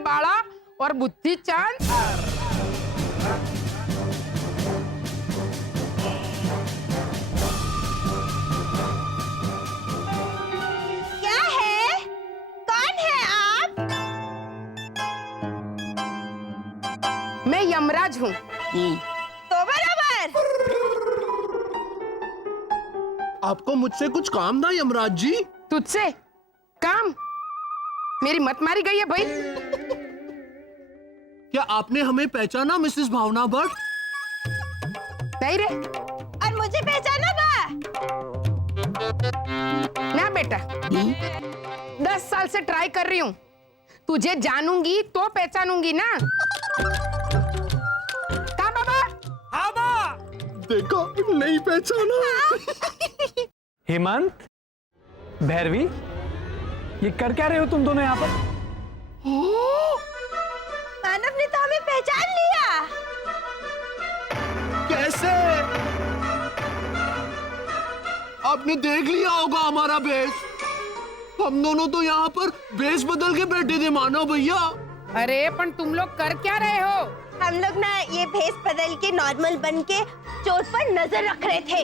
बाड़ा और बुद्धि चांद। क्या है? कौन है आप? मैं यमराज हूँ। तो बराबर। आपको मुझसे कुछ काम ना यमराज जी? तुझसे काम? मेरी मत मारी गई है भाई। क्या आपने हमें पहचाना मिसेस भावना भट्ट? नहीं रे। और मुझे पहचाना बा? ना बेटा, 10 साल से ट्राई कर रही हूँ। तुझे जानूंगी तो पहचानूंगी ना। कहाँ बाबा? हाँ बा। देखा, नहीं पहचाना। हेमंत, भैरवी, ये कर क्या रहे हो तुम दोनों यहाँ पर? मानव ने तो हमें पहचान लिया। कैसे? आपने देख लिया होगा हमारा भेष। हम दोनों तो यहाँ पर भेष बदल के बैठे थे मानव भैया। अरे पण तुम लोग कर क्या रहे हो? हम लोग ना ये भेष बदल के नॉर्मल बन के चोर पर नजर रख रहे थे।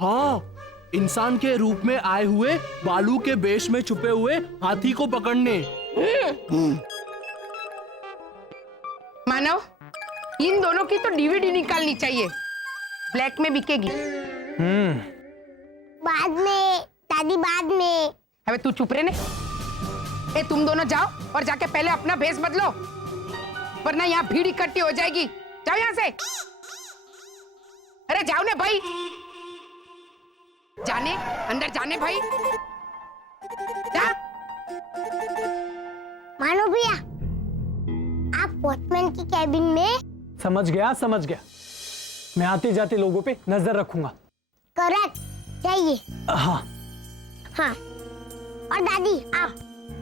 हाँ, इंसान के रूप में आए हुए बालू के भेष में छुपे हुए हाथी को पकड़ने। मानव, इन दोनों की तो डीवीडी निकालनी चाहिए, ब्लैक में बिकेगी। बाद में दादी, बाद में। अबे तू चुप रहे ने। ए तुम दोनों जाओ और जाके पहले अपना भेष बदलो, वरना यहाँ भीड़ इकट्ठी हो जाएगी। जाओ यहाँ से। अरे जाओ ने भाई, जाने, अंदर जाने भाई। जा। मानो भैया, आप वॉचमैन की कैबिन में। समझ गया, समझ गया। मैं आते जाते लोगों पे नजर रखूंगा। करेक्ट, जाइए। हाँ। हाँ, और दादी आप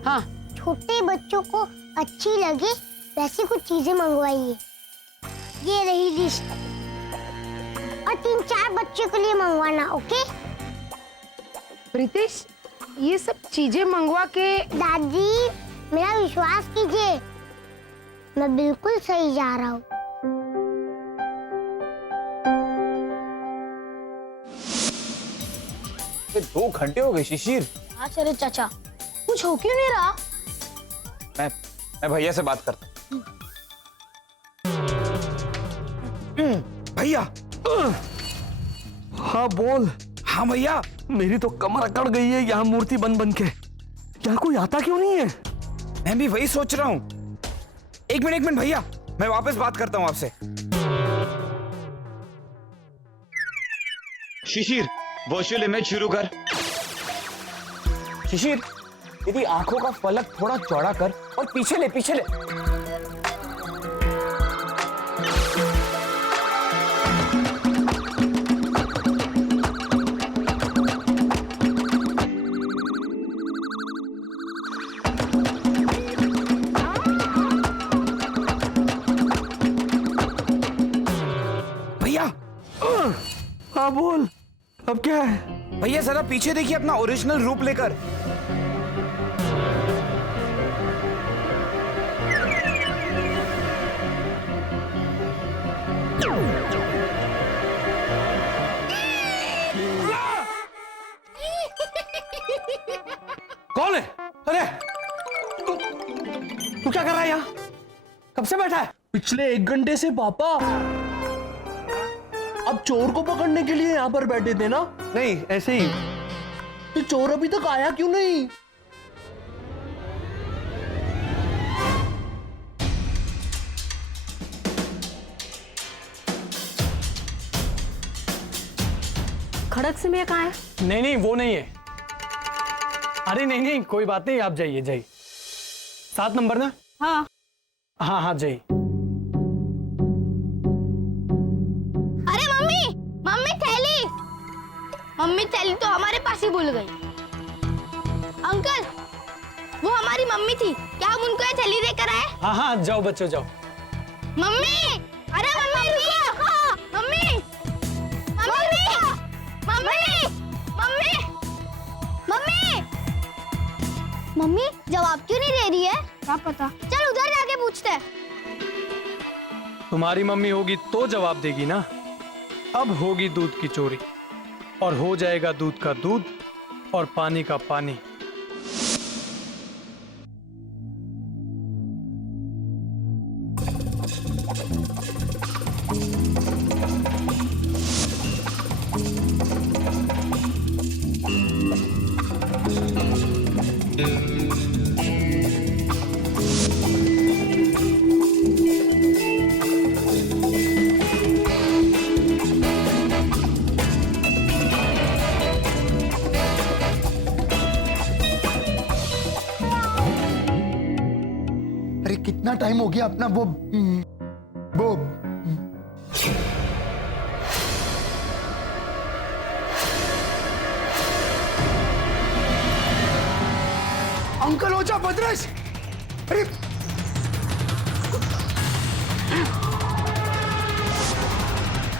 हाँ, छोटे बच्चों को अच्छी लगे वैसी कुछ चीजें मंगवाइए। ये रही लिस्ट, और 3-4 बच्चों के लिए मंगवाना, ओके? प्रीतिश, ये सब चीजें मंगवा के। दादी, मेरा विश्वास कीजिए, मैं बिल्कुल सही जा रहा हूँ। ये 2 घंटे हो गए शिशिर। हाँ चलो चाचा, कुछ हो क्यों नहीं रहा? मैं भैया से बात करता हूँ। भैया। हाँ बोल। हाँ भैया। मेरी तो कमर अकड़ गई है यहाँ मूर्ति बन बन के। यहाँ कोई आता क्यों नहीं है? मैं भी वही सोच रहा हूँ। एक मिनट भैया, मैं वापस बात करता हूँ आपसे। शिशिर, वर्चुअल इमेज शुरू कर। शिशिर, तेरी आंखों का फलक थोड़ा चौड़ा कर और पीछे ले, पीछे ले। भैया। हाँ बोल, अब क्या है? भैया जरा पीछे देखिए, अपना ओरिजिनल रूप लेकर। कौन है? अरे तू क्या कर रहा है यहाँ? कब से बैठा है? पिछले 1 घंटे से पापा। अब चोर को पकड़ने के लिए यहाँ पर बैठे थे ना? नहीं, ऐसे ही। तो चोर अभी तक आया क्यों नहीं? खड़क से मैं कहाँ है? नहीं, वो नहीं है। अरे नहीं, कोई बात नहीं, आप जाइए, जाइए। 7 नंबर ना? हाँ। हाँ, जाइए। अरे मम्मी, मम्मी थैली तो हमारे पास ही भूल गई। अंकल, वो हमारी मम्मी थी, क्या हम उनको ये थैली देकर आए? हाँ, जाओ बच्चों, जाओ। मम्मी, अरे मम्मी रुको, mummy, mummy, mummy, mummy, mummy, जवाब क्यों नहीं दे रही है? क्या पता, चल उधर जाके पूछते हैं। तुम्हारी मम्मी होगी तो जवाब देगी ना। अब होगी दूध की चोरी और हो जाएगा दूध का दूध और पानी का पानी। अरे कितना टाइम हो गया अपना वो अंकल हो जा भद्रेश। अरे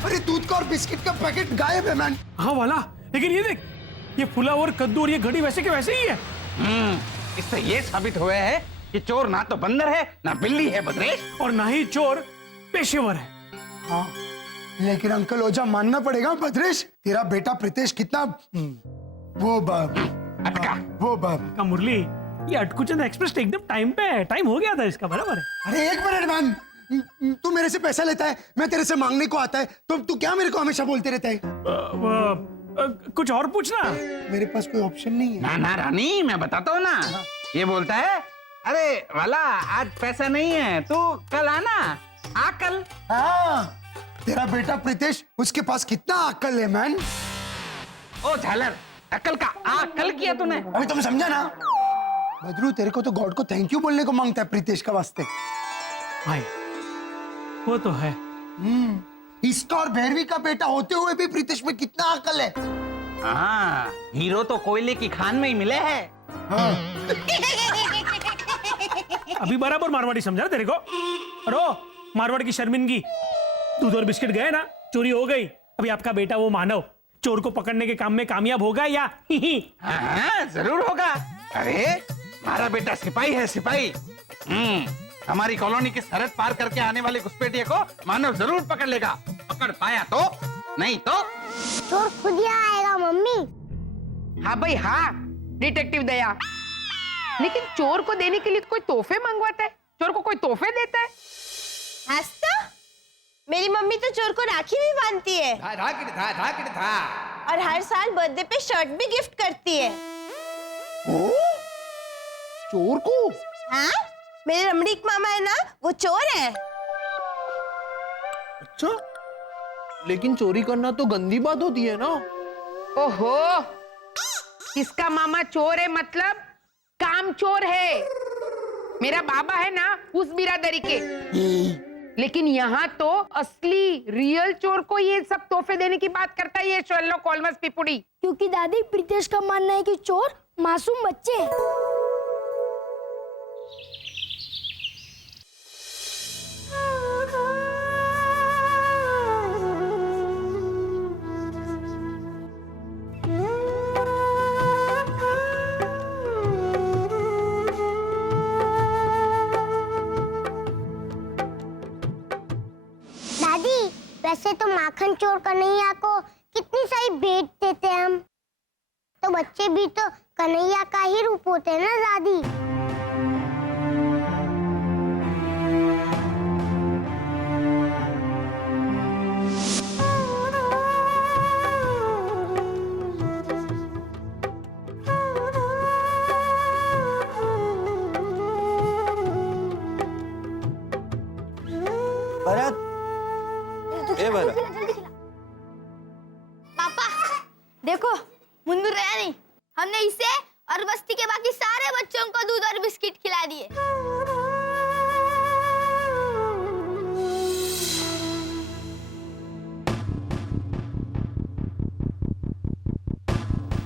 अरे दूध का और बिस्किट का पैकेट गायब है मैन। हाँ वाला, लेकिन ये देख, ये फुला और कद्दू और ये घड़ी वैसे के वैसे ही है। इससे ये साबित हुआ है कि चोर ना तो बंदर है ना बिल्ली है भद्रेश, और ना ही चोर पेशेवर है। हाँ लेकिन अंकल ओझा मानना पड़ेगा भद्रेश, तेरा बेटा प्रीतेश कितना का मुरली, ये अटकुचन एक्सप्रेस एकदम टाइम पे है, टाइम हो गया था इसका, बराबर है। अरे एक मिनट मैन, तू मेरे से पैसा लेता है, मैं तेरे से मांगने को आता है, तो तू क्या मेरे को हमेशा बोलते रहता है? कुछ और पूछना। मेरे पास कोई ऑप्शन नहीं है। ना ना रानी, मैं बताता हूँ ना। ये बोलता है, अरे वाला आज पैसा नहीं है, तू कल आना, आ कल। हाँ तेरा बेटा प्रीतेश, उसके पास कितना अक्ल है मैन। ओ झालर, अकल का आ कल किया तूने। अभी तुम समझा ना बदरू, तेरे को तो गॉड को थैंक यू बोलने को मांगता है प्रीतेश का वास्ते। भाई वो तो है। इसका और भैरवी का बेटा होते हुए भी प्रीतेश में कितना अकल है। हाँ, हीरो तो कोयले की खान में ही मिले हैं। हाँ। अभी बराबर मारवाड़ी समझा तेरे को। अरे मारवाड़ की शर्मिंदगी, दूध और बिस्किट गए ना, चोरी हो गई। अभी आपका बेटा वो मानव चोर को पकड़ने के काम में कामयाब होगा या? हाँ, जरूर होगा। अरे हमारा बेटा सिपाही है, सिपाही। हमारी कॉलोनी की सरहद पार करके आने वाले घुसपैठिए को मानव जरूर पकड़ लेगा। पकड़ पाया तो, नहीं तो चोर खुद ही आएगा मम्मी। हाँ भाई हाँ डिटेक्टिव दया, लेकिन चोर को देने के लिए कोई तोहफे मंगवाता है? चोर को कोई तोहफे देता है? हंसता? मेरी मम्मी तो चोर को राखी भी बांधती है और हर साल बर्थडे पे शर्ट भी गिफ्ट करती है। ओ? चोर को? हाँ, मेरे रमणीक मामा है ना, वो चोर है। अच्छा, लेकिन चोरी करना तो गंदी बात होती है ना। ओहो, इसका मामा चोर है मतलब काम चोर है। मेरा बाबा है ना उस बिरादरी के, लेकिन यहाँ तो असली रियल चोर को ये सब तोहफे देने की बात करता है ये शर्लॉक होल्मस पिपुड़ी। क्योंकि दादी प्रीतेश का मानना है कि चोर मासूम बच्चे हैं। दादी वैसे तो माखन चोर कन्हैया को कितनी सारी भेंट देते हैं हम, तो बच्चे भी तो कन्हैया का ही रूप होते हैं ना दादी। भरत, ए भरत, पापा देखो मुंदू रहा नहीं, हमने इसे और बस्ती के बाकी सारे बच्चों को दूध और बिस्किट खिला दिए।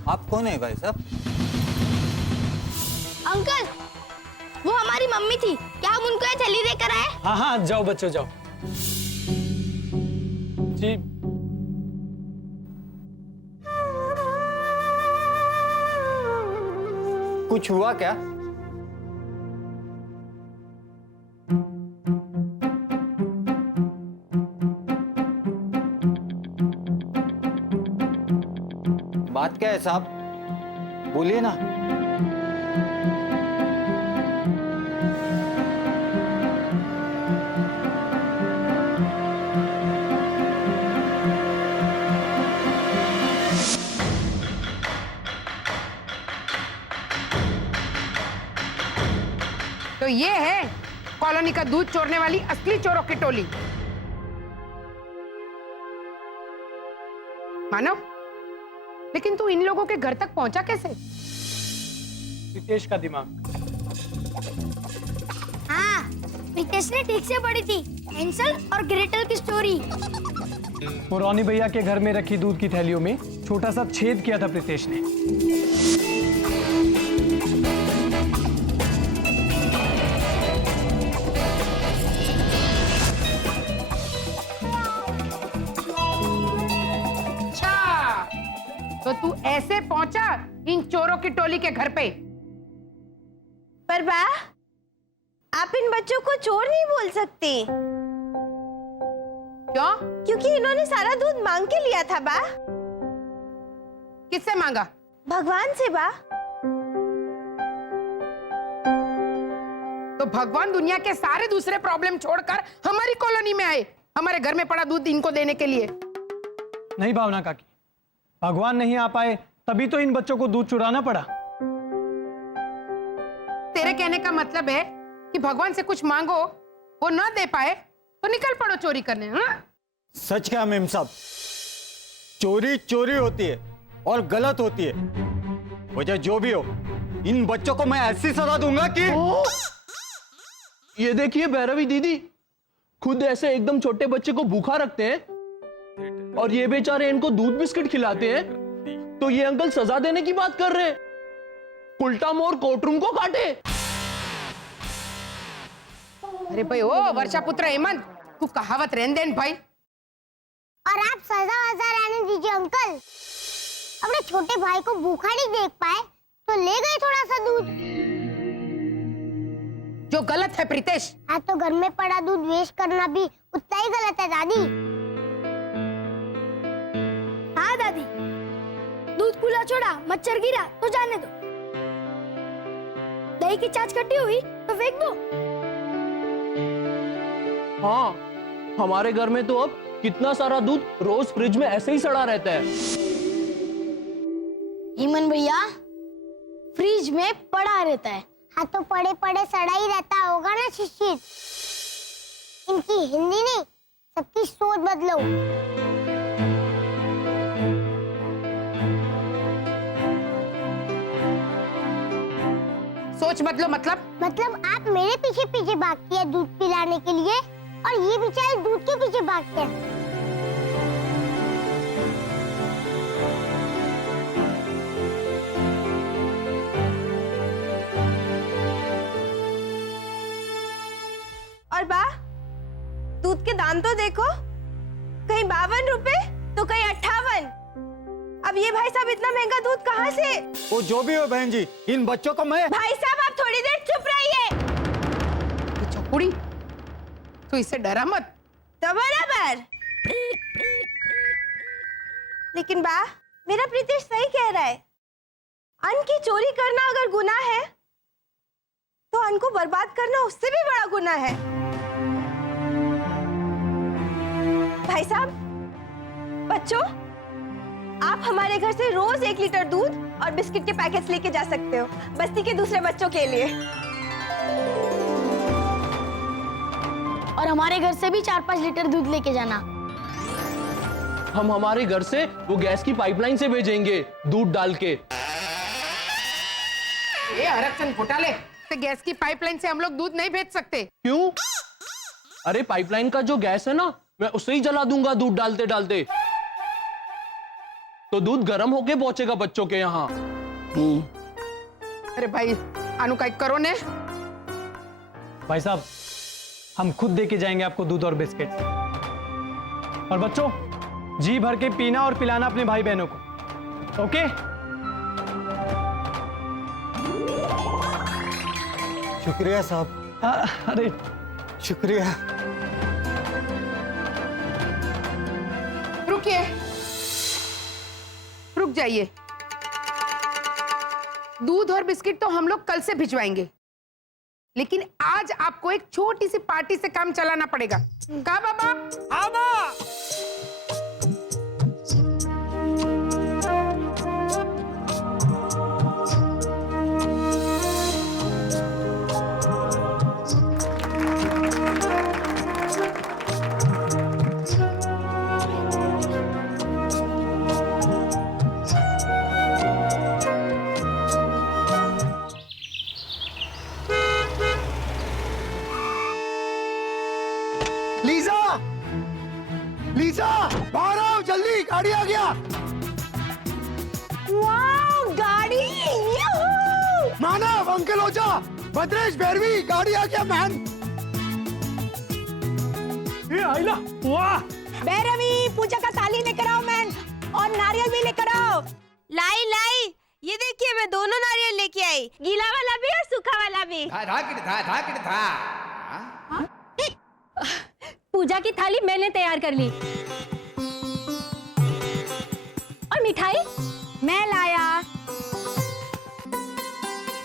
आप कौन है भाई साहब? अंकल वो हमारी मम्मी थी, क्या हम उनको ये थैली देकर आए? हाँ हाँ जाओ बच्चों जाओ जी। कुछ हुआ क्या? बात क्या है साहब, बोलिए ना। तो ये है कॉलोनी का दूध चोरने वाली असली चोरों की टोली। मानव, लेकिन तू इन लोगों के घर तक पहुंचा कैसे? रितेश का दिमाग। हाँ, रितेश ने ठीक से पढ़ी थी हैंसल और ग्रेटल की स्टोरी। वो रोनी भैया के घर में रखी दूध की थैलियों में छोटा सा छेद किया था प्रीतेश ने। तो तू ऐसे पहुंचा इन चोरों की टोली के घर पे? पर बा, आप इन बच्चों को चोर नहीं बोल सकती। क्यों? क्योंकि इन्होंने सारा दूध मांग के लिया था बा। किससे मांगा? भगवान से बा। तो भगवान दुनिया के सारे दूसरे प्रॉब्लम छोड़कर हमारी कॉलोनी में आए, हमारे घर में पड़ा दूध इनको देने के लिए। नहीं भावना काकी, भगवान नहीं आ पाए तभी तो इन बच्चों को दूध चुराना पड़ा। तेरे कहने का मतलब है कि भगवान से कुछ मांगो, वो ना दे पाए तो निकल पड़ो चोरी करने। हाँ? सच क्या मेम साहब, चोरी चोरी होती है और गलत होती है। वजह जो भी हो, इन बच्चों को मैं ऐसी सजा दूंगा कि ये देखिए भैरवी दीदी, खुद ऐसे एकदम छोटे बच्चे को भूखा रखते हैं और ये बेचारे इनको दूध बिस्किट खिलाते हैं, तो ये अंकल सजा देने की बात कर रहे हैं। उल्टा मोर कोर्टरूम को काटे। अरे भाई ओ वर्षा पुत्र हेमंत, तू कहावत रहने दे भाई। और आप सजा वजा रहने दीजिए अंकल। अपने छोटे भाई को भूखा नहीं देख पाए तो ले गए थोड़ा सा दूध। जो गलत है प्रीतेश। हाँ, तो घर में पड़ा दूध वेस्ट करना भी उतना ही गलत है दादी। हाँ दादी, दूध खुला छोड़ा, मच्छर गिरा तो जाने दो। दही की छाछ खट्टी हुई तो फेंक दो। हाँ, हमारे घर में तो अब कितना सारा दूध रोज फ्रिज में ऐसे ही सड़ा रहता है। हेमंत भैया, फ्रिज में पड़ा रहता है। हाँ, तो पड़े पड़े सड़ा ही रहता होगा ना शिशिर। इनकी हिंदी नहीं, सबकी सोच बदलो। सोच बदलो मतलब आप मेरे पीछे पीछे भागती है दूध पिलाने के लिए और ये बेचारे दूध के पीछे भागते हैं। और बा, दूध के दाम तो देखो, कहीं 52 रुपए तो कहीं 58। अब ये भाई साहब इतना महंगा दूध कहाँ से? वो जो भी हो बहन जी, इन बच्चों को मैं। भाई साहब आप थोड़ी देर चुप रहिए। चौकुड़ी, तू इससे डरा मत। तो बराबर। लेकिन बा, मेरा प्रीतेश सही कह रहा है। अन्न की चोरी करना अगर गुनाह है, तो अन्न को बर्बाद करना उससे भी बड़ा गुनाह है। भाई साहब, बच्चों, आप हमारे घर से रोज 1 लीटर दूध और बिस्किट के पैकेट्स लेके जा सकते हो, बस्ती के दूसरे बच्चों के लिए। और हमारे घर से भी 4-5 लीटर दूध लेके जाना। हम हमारे घर से वो गैस की पाइपलाइन से भेजेंगे दूध डाल के। ये हरकचंद घोटाले से गैस की पाइपलाइन से हम लोग दूध नहीं भेज सकते। क्यों? अरे पाइपलाइन का जो गैस है ना, मैं उसे ही जला दूंगा दूध डालते डालते, तो दूध गर्म होके पहुंचेगा बच्चों के यहाँ। अरे भाई अनु का करो ने। भाई साहब, हम खुद दे के जाएंगे आपको दूध और बिस्किट। और बच्चों, जी भर के पीना और पिलाना अपने भाई बहनों को, ओके? शुक्रिया साहब। अरे शुक्रिया। रुकिए, रुक जाइए। दूध और बिस्किट तो हम लोग कल से भिजवाएंगे, लेकिन आज आपको एक छोटी सी पार्टी से काम चलाना पड़ेगा। का बाबा? हाँ माँ। लीजा, लीजा, बाहर आओ जल्दी, गाड़ी आ गया। वाओ, गाड़ी! यूहू! मानव, अंकल ओझा, भद्रेश, भैरवी, गाड़ी आ गया मैन। ये आइला, वाह। भैरवी, पूजा का थाली लेकर आओ मैन, और नारियल भी लेकर आओ। लाई लाई, ये देखिए मैं दोनों नारियल लेके आई, गीला वाला भी और सूखा वाला भी। पूजा की थाली मैंने तैयार कर ली, और मिठाई मैं लाया।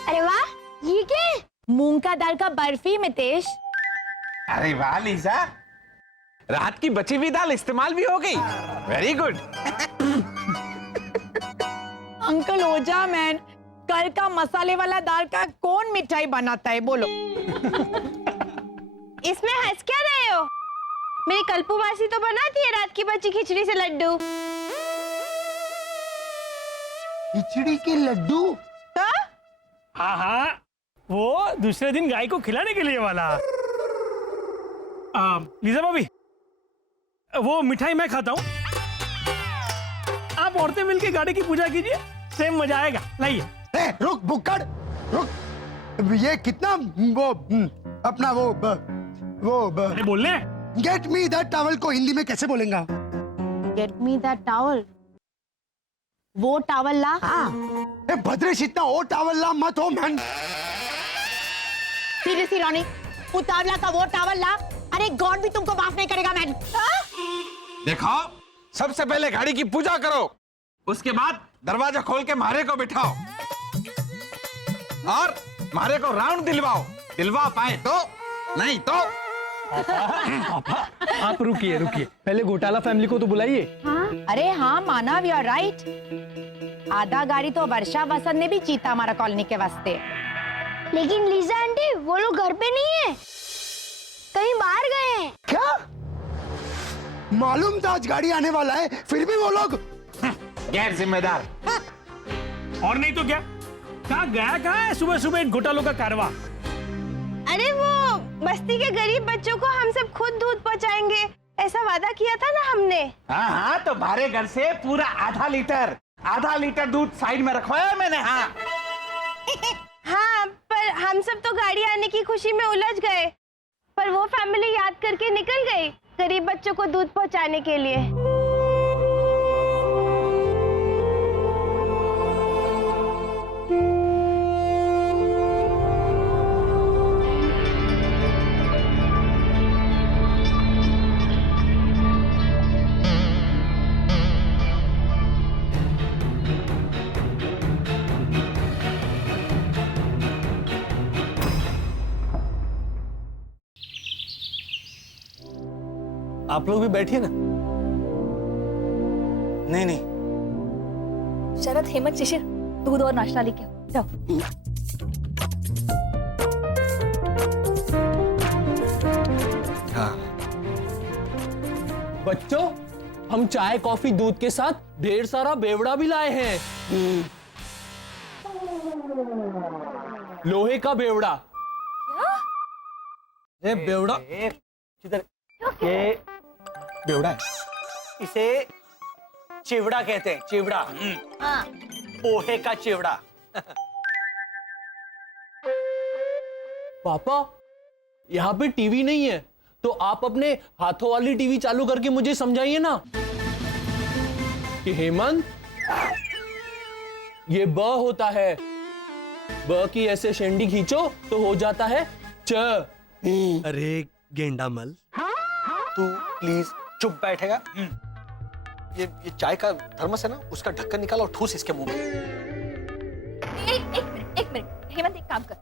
अरे वाह, ये क्या है? मूंग का दाल का बर्फी मितेश। अरे वाह लीजा, रात की बची हुई दाल इस्तेमाल भी हो गई। Very good. अंकल ओझा मैन, कल का मसाले वाला दाल का कौन मिठाई बनाता है बोलो? इसमें हंस क्या रहे हो? मेरी कल्पू मासी तो बनाती है रात की बची खिचड़ी से लड्डू। खिचड़ी के लड्डू? हाँ हाँ, वो दूसरे दिन गाय को खिलाने के लिए वाला। लीजा भाभी, वो मिठाई मैं खाता हूँ, आप औरतें मिलके गाड़ी की पूजा कीजिए, सेम मजा आएगा। लाइए। रुक बुक्कड़, रुक। ये कितना वो अपना वो अरे बोलने हैं। गेट मी दैट टॉवल को हिंदी में कैसे बोलेगा? Get me that towel. वो टॉवल ला। भद्रेश, इतना ओ टॉवल ला मत हो मैन। सीरियसली रानी, उतावला का वो टॉवल ला। अरे गॉड भी तुमको माफ नहीं करेगा मैन। देखो, सबसे पहले गाड़ी की पूजा करो, उसके बाद दरवाजा खोल के मारे को बिठाओ और मारे को राउंड दिलवा पाए तो, नहीं तो। आप रुकिए रुकिए, पहले घोटाला फैमिली को तो बुलाइए। अरे हाँ मानव, यू आर राइट। आधा गाड़ी तो वर्षा वसंत ने भी जीता हमारा कॉलोनी के वास्ते। लेकिन लीजा आंटी वो लोग घर पे नहीं है, कहीं बाहर गए हैं। क्या? मालूम था आज गाड़ी आने वाला है, फिर भी वो लोग गैर जिम्मेदार। और नहीं तो क्या, कहाँ गया कहाँ है सुबह सुबह इन घोटालों का कारवा। अरे वो बस्ती के गरीब बच्चों को हम सब खुद दूध पहुंचाएंगे, ऐसा वादा किया था ना हमने। हाँ हाँ, तो हमारे घर से पूरा आधा लीटर दूध साइड में रखवाया मैंने। हाँ हाँ, पर हम सब तो गाड़ी आने की खुशी में उलझ गए, पर वो फैमिली याद करके निकल गई गरीब बच्चों को दूध पहुंचाने के लिए। आप लोग भी बैठिए ना। नहीं, शरद, हेमंत, शिशिर, दूध और नाश्ता लेके आओ, जाओ। हाँ। बच्चों, हम चाय कॉफी दूध के साथ ढेर सारा बेवड़ा भी लाए हैं। लोहे का बेवड़ा। ये बेवड़ा किधर? ये बेवड़ा है, इसे चिवड़ा कहते हैं, चिवड़ा। पोहे का चिवड़ा। पापा, यहाँ पे टीवी नहीं है, तो आप अपने हाथों वाली टीवी चालू करके मुझे समझाइए ना कि हेमंत, ये ब होता है, ब की ऐसे शेंडी खींचो तो हो जाता है च। अरे गेंडामल, तू प्लीज चुप बैठेगा? ये चाय का थर्मस है ना, उसका ढक्कन निकाल और ठूस इसके मुंह में। एक हेमंत एक काम कर,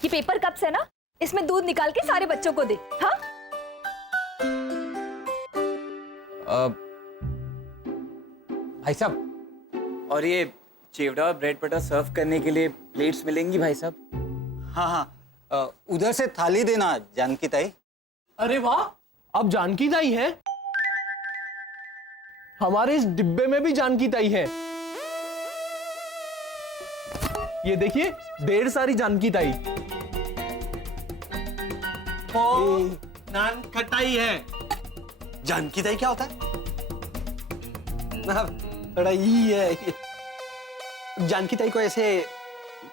ये पेपर कप्स है ना, इसमें दूध निकाल के सारे बच्चों को दे। हाँ भाई साहब, और ये चिवड़ा और ब्रेड बटर सर्व करने के लिए प्लेट्स मिलेंगी भाई साहब? हाँ हाँ, उधर से थाली देना जानकी ताई। अरे वाह, अब जानकी ताई है। हमारे इस डिब्बे में भी जानकी ताई है। ये देखिए, ढेर सारी जानकी ताई। नान खटाई है। जानकी ताई क्या होता है? खटाई है। जानकी ताई को ऐसे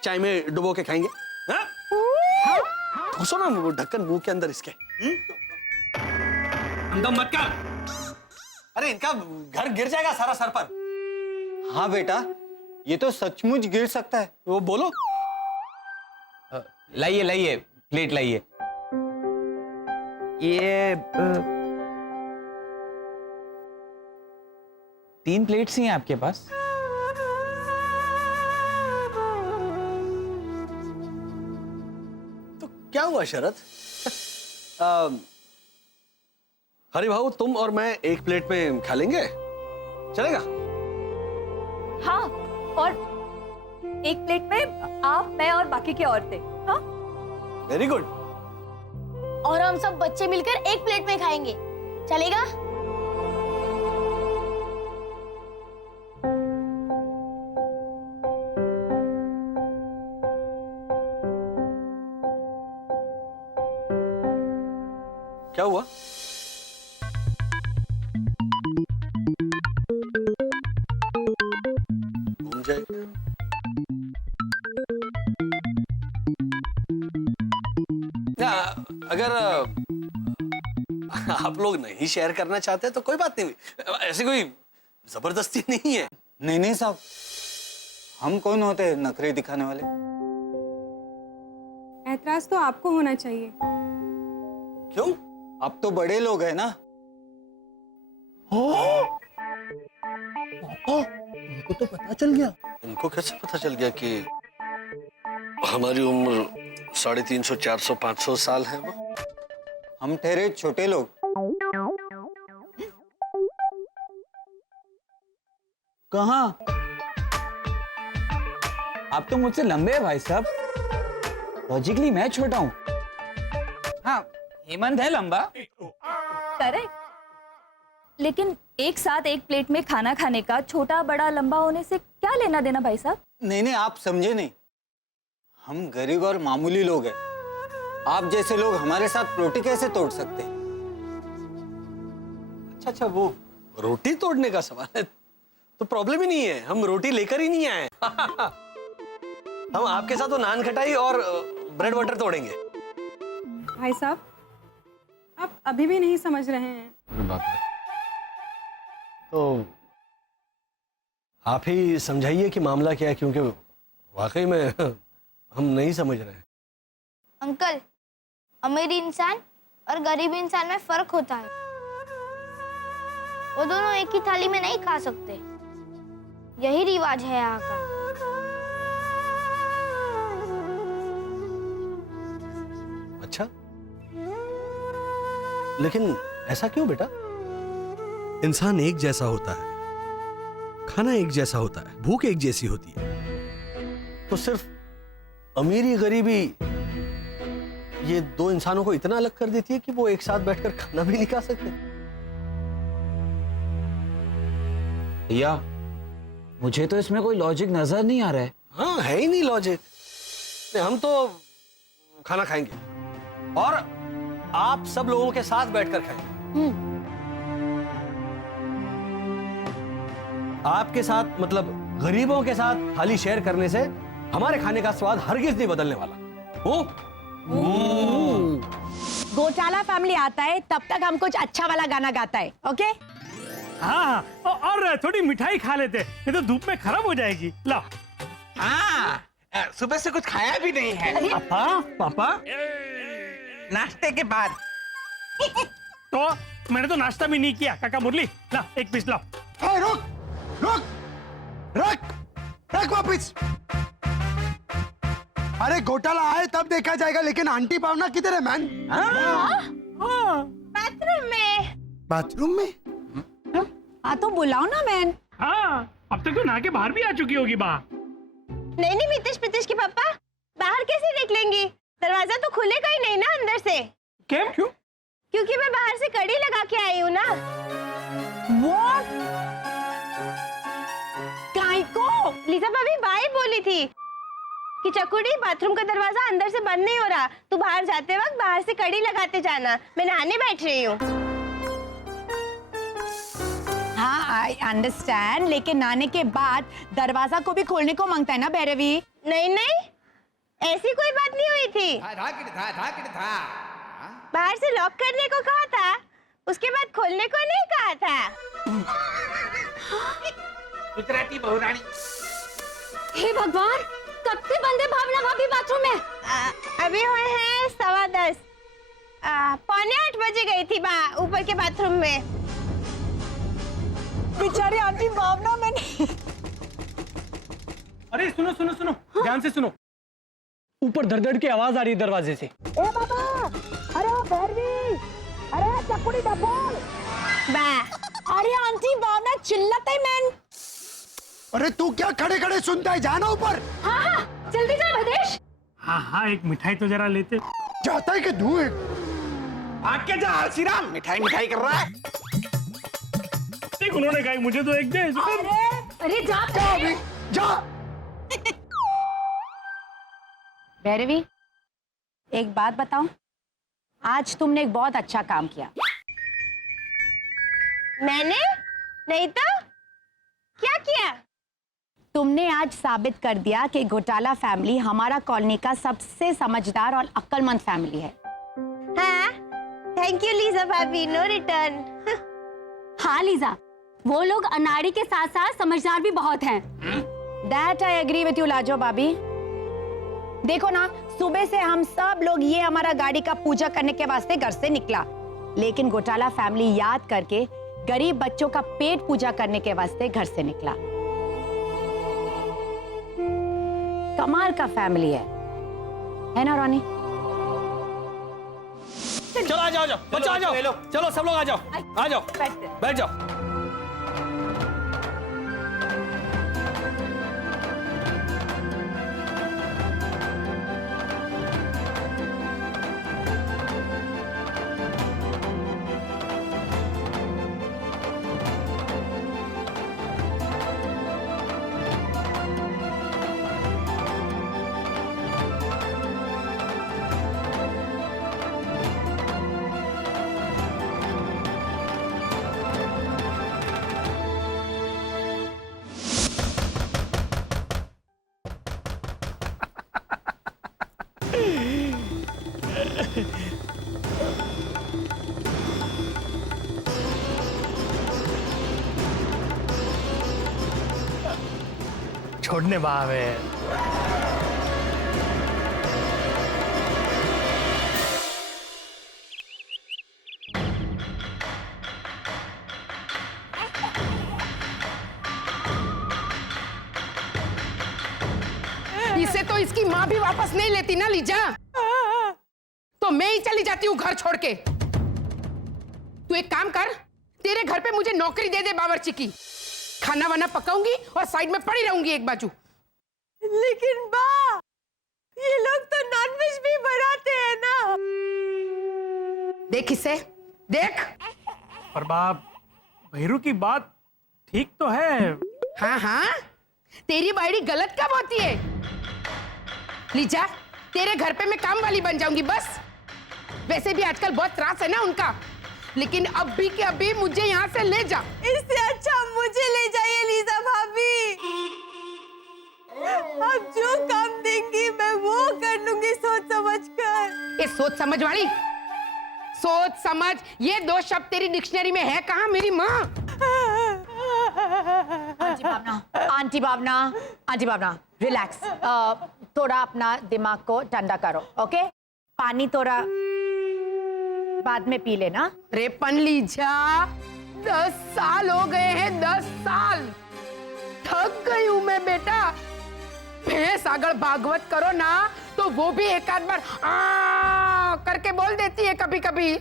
चाय में डुबो के खाएंगे। हाँ? घुसो ना वो ढक्कन मुंह के अंदर इसके। दम मत कर। अरे इनका घर गिर जाएगा सारा सर पर। हाँ बेटा, ये तो सचमुच गिर सकता है। वो बोलो। लाइए लाइए, प्लेट लाइए। ये 3 प्लेट्स ही हैं आपके पास? तो क्या हुआ शरद? हरि भाऊ, तुम और मैं एक प्लेट में खा लेंगे, चलेगा? हाँ, और एक प्लेट में आप, मैं और बाकी की औरतें। हाँ वेरी गुड। और हम सब बच्चे मिलकर एक प्लेट में खाएंगे, चलेगा? क्या हुआ? घूम जाएगा। अगर आप लोग नहीं शेयर करना चाहते तो कोई बात नहीं, ऐसी कोई जबरदस्ती नहीं है। नहीं नहीं साहब, हम कौन होते हैं नखरे दिखाने वाले? ऐतराज तो आपको होना चाहिए। क्यों? आप तो बड़े लोग हैं ना। इनको तो पता चल गया। इनको कैसे पता चल गया कि हमारी उम्र 350, 400, 500 साल है? वो हम ठहरे छोटे लोग। कहाँ? आप तो मुझसे लंबे हैं भाई साहब। लॉजिकली मैं छोटा हूँ। हाँ, हेमंत है लंबा। करेक्ट, लेकिन एक साथ एक प्लेट में खाना खाने का छोटा बड़ा लंबा होने से क्या लेना देना भाई साहब? नहीं नहीं, आप समझे नहीं। हम गरीब और मामूली लोग हैं। आप जैसे लोग हमारे साथ रोटी कैसे तोड़ सकते हैं? अच्छा, वो रोटी तोड़ने का सवाल है तो प्रॉब्लम ही नहीं है। हम रोटी लेकर ही नहीं आए। हम आपके साथ वो नान खटाई और ब्रेड बटर तोड़ेंगे। भाई साहब, आप अभी भी नहीं समझ रहे हैं। तो आप ही समझाइए कि मामला क्या है, क्योंकि वाकई में हम नहीं समझ रहे हैं। अंकल, अमीर इंसान और गरीब इंसान में फर्क होता है। वो दोनों एक ही थाली में नहीं खा सकते, यही रिवाज है यहाँ का। अच्छा, लेकिन ऐसा क्यों बेटा? इंसान एक जैसा होता है, खाना एक जैसा होता है, भूख एक जैसी होती है। तो सिर्फ अमीरी गरीबी ये दो इंसानों को इतना अलग कर देती है कि वो एक साथ बैठकर खाना भी नहीं खा सकते। भैया, मुझे तो इसमें कोई लॉजिक नजर नहीं आ रहा है। हाँ, है ही नहीं लॉजिक। हम तो खाना खाएंगे और आप सब लोगों के साथ बैठकर खाएंगे। आपके साथ मतलब गरीबों के साथ थाली शेयर करने से हमारे खाने का स्वाद हरगिज नहीं बदलने वाला। गोचाला फैमिली आता है तब तक हम कुछ अच्छा वाला गाना गाता है, ओके? हाँ, और थोड़ी मिठाई खा लेते, नहीं तो धूप में खराब हो जाएगी। ला। हाँ, सुबह से कुछ खाया भी नहीं है। पापा नाश्ते के बाद। तो मैंने तो नाश्ता भी नहीं किया। काका मुरली, ला एक पीस लाओ। रुक रुक रुक रुक वापिस। अरे घोटाला आए तब देखा जाएगा, लेकिन आंटी भावना किधर है मैन? बाथरूम में। बाथरूम में? हाँ तो बुलाओ ना मैन। हाँ, अब तक तो नहा के बाहर भी आ चुकी होगी बा। नहीं मितेश के पापा, बाहर कैसे निकलेंगी? दरवाजा तो खुलेगा ही नहीं ना अंदर से। क्यों? क्योंकि मैं बाहर से कड़ी लगा के आई हूँ ना। What? काय को? लीजा भाभी बाई बोली थी कि चकुड़ी बाथरूम का दरवाजा अंदर से बंद नहीं हो रहा, तू बाहर जाते वक्त बाहर से कड़ी लगाते जाना, मैं नहाने बैठ रही हूँ। हाँ आई अंडरस्टैंड, लेकिन नहाने के बाद दरवाजा को भी खोलने को मांगता है ना भैरवी। नहीं ऐसी कोई बात नहीं हुई थी। बाहर से लॉक करने को कहा था, उसके बाद खोलने को नहीं कहा था। गुजराती बहुरानी। हे भगवान, कब से बंद है भावना भाभी बाथरूम में? अभी हुए हैं 10:15। 7:45 बजे गई थी ऊपर के बाथरूम में। बेचारी आंटी भावना मैंने। अरे सुनो, ध्यान से सुनो। ऊपर धड़ की आवाज आ रही है दरवाजे से। ए बाबा, अरे ओ भैरवी, अरे चकुड़ी डबल। अरे आंटी भावना चिल्लाता है मैन। अरे तू क्या खड़े खड़े सुनता है, जाना ऊपर। हाँ, जल्दी जा भदेश। हाँ, एक मिठाई तो जरा लेते। जाता है कि धू है? आके जा हलसीराम, मिठाई कर रहा है। देख उन्होंने कहा मुझे तो एक दे। अरे जा अभी जा। भैरवी, एक बात बताऊं, आज तुमने एक बहुत अच्छा काम किया। मैंने? नहीं तो क्या किया? तुमने आज साबित कर दिया कि घोटाला फैमिली हमारा कॉलोनी का सबसे समझदार और अक्लमंद फैमिली है। हाँ, थैंक यू लीजा भाभी, नो रिटर्न। हाँ लीजा, वो लोग अनाड़ी के साथ साथ समझदार भी बहुत हैं। That I agree with you Lajo भाभी। देखो ना, सुबह से हम सब लोग ये हमारा गाड़ी का पूजा करने के वास्ते घर से निकला, लेकिन घोटाला फैमिली याद करके गरीब बच्चों का पेट पूजा करने के वास्ते घर से निकला। कमाल का फैमिली है ना रोनी? चलो आ जाओ, बच्चों आ जाओ, चलो सब लोग आ जाओ, बैठ जाओ। छोड़ने बावे। इसे तो इसकी माँ भी वापस नहीं लेती ना लीजा, तो मैं ही चली जाती हूँ घर छोड़ के। तू एक काम कर, तेरे घर पे मुझे नौकरी दे दे बावर्ची की, खाना वाना पकाऊंगी और साइड में पड़ी रहूंगी एक बाजू। लेकिन बा, ये लोग तो नॉनवेज भी बनाते हैं ना। देख इसे, देख। पर बाप, भैरू की बात ठीक तो है। हाँ, तेरी बाड़ी गलत कब होती है? लीजा, तेरे घर पे मैं काम वाली बन जाऊंगी बस। वैसे भी आजकल बहुत त्रास है ना उनका, लेकिन अभी के अभी मुझे यहाँ से ले जा। इससे अच्छा मुझे ले जाइए लीजा भाभी। आप जो काम देंगी मैं वो कर लूंगी सोच समझ कर। ये सोच समझ वाली, सोच समझ ये दो शब्द तेरी डिक्शनरी में है कहाँ मेरी माँ? आंटी भावना रिलैक्स, थोड़ा अपना दिमाग को ठंडा करो, ओके? पानी थोड़ा बाद में पी लेना। रेपन लीजा, 10 साल हो गए हैं, 10 साल। थक गई हूं मैं बेटा, भैंस अगर भागवत करो ना तो वो भी एक आध बार आ करके बोल देती है कभी कभी।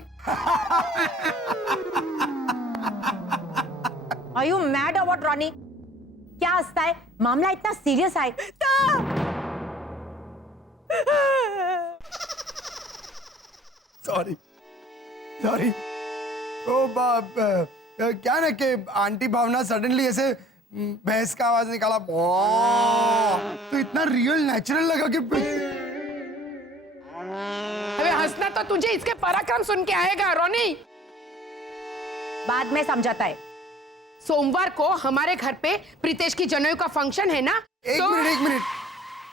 Are you mad or what, Ronnie? क्या हंसता है? मामला इतना सीरियस है। Sorry sorry. ओ बाप, क्या ना कि आंटी भावना सडनली ऐसे भैंस का आवाज निकाला, तो इतना रियल नेचुरल लगा कि अबे हंसना तो तुझे इसके पराक्रम सुन के आएगा रोनी। बाद में समझाता है। सोमवार को हमारे घर पे प्रीतेश की जनेऊ का फंक्शन है ना। एक मिनट,